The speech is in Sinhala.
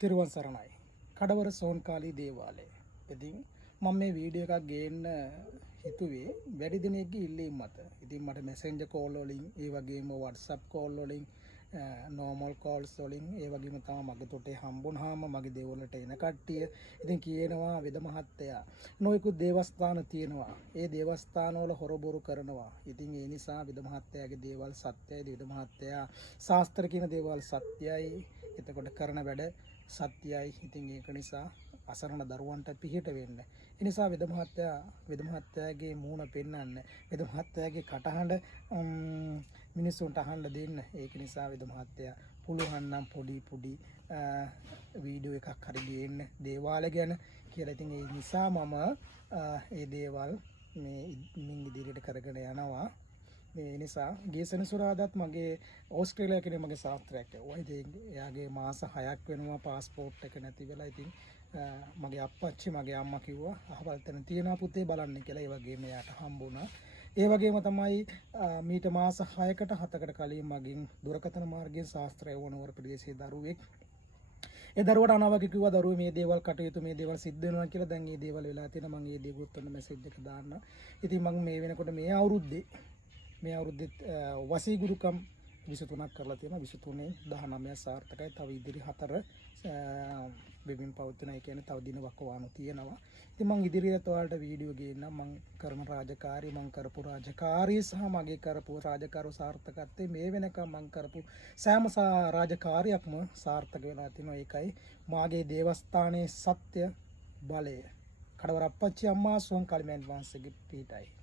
තිරුවන් සරණයි. කඩවර සෝන්කාලී දේවාලය. ඉතින් මම මේ වීඩියෝ එකක් ගේන්න හිතුවේ වැඩි දිනෙකගේ ඉල්ලීම් මත. ඉතින් මට මෙසෙන්ජර් කෝල් වලින්, ඒ වගේම WhatsApp කෝල් වලින්, normal calls වලින්, ඒ වගේම තමයි මගේ තොටේ හම්බුනහම මගේ දේවල්වලට එන කට්ටිය ඉතින් කියනවා වෙද මහත්තයා නොයෙකුත් දේවස්ථාන තියෙනවා. ඒ දේවස්ථාන වල හොරබොරු කරනවා. ඉතින් ඒ නිසා වෙද මහත්තයාගේ දේවල් සත්‍යයි. වෙද මහත්තයා ශාස්ත්‍ර කියන දේවල් සත්‍යයි. එතකොට කරන වැඩ සත්‍යයි. ඉතින් ඒක නිසා අසරණ දරුවන්ට පිහිට වෙන්න. ඒ නිසා වෙද මහත්තයාගේ මූණ පෙන්වන්න. වෙද මහත්තයාගේ කටහඬ මිනිස්සුන්ට අහන්න දෙන්න. ඒක නිසා වෙද මහත්තයා පුළුවන් නම් පොඩි වීඩියෝ එකක් හරි ගේන්න දේවාලය ගැන කියලා. ඉතින් ඒ නිසා මම ඒ දේවල් මින් ඉදිරියට කරගෙන යනවා. මේ නිසා ගිය සෙනසුරාදාත් මගේ ඕස්ට්‍රේලියාව කෙනෙක් මගේ ශාස්ත්‍රයක් ඇහුවා. ඉතින් එයාගේ මාස 6ක් වෙනවා පාස්පෝර්ට් එක නැති වෙලා. ඉතින් මගේ අප්පච්චි මගේ අම්මා කිව්වා අහවල් තැන තියනවා පුතේ බලන්න කියලා. ඒ වගේම එයාට හම්බුණා. ඒ වගේම තමයි මීට මාස 6කට 7කට කලින් මගින් දුරකථන මාර්ගයෙන් ශාස්ත්‍රය වුණවර ප්‍රදේශයේ දරුවෙක් ඒ දරුවට අනාවක කිව්වා දරුවෝ මේ දේවල් කටයුතු මේ දේවල් සිද්ධ වෙනවා කියලා. දැන් මේ දේවල් වෙලා තියෙනවා. මම මේ දේවල් උත්තර මැසේජ් එක දාන්න. ඉතින් මම මේ වෙනකොට මේ අවුරුද්දේ වසී ගුරුකම් 23ක් කරලා තියෙනවා. 23න් 19 සාර්ථකයි. තව ඉදිරි 4 වෙමින් පවතින. ඒ කියන්නේ තව දින වකවානු තියෙනවා. ඉතින් මම ඉදිරියට ඔයාලට වීඩියෝ ගේන්නම්. මම කරන රාජකාරී, මම කරපු රාජකාරී සහ මගේ කරපු රාජකාරී සාර්ථකත්වයේ මේ වෙනකම් මම කරපු සෑම රාජකාරියක්ම සාර්ථක වෙලා තිනවා. ඒකයි මාගේ දේවස්ථානයේ සත්‍ය බලය. කඩවර අප්පච්චි අම්මා සෝන්කාලී මෑන් වහන්සේගේ පීඨයි.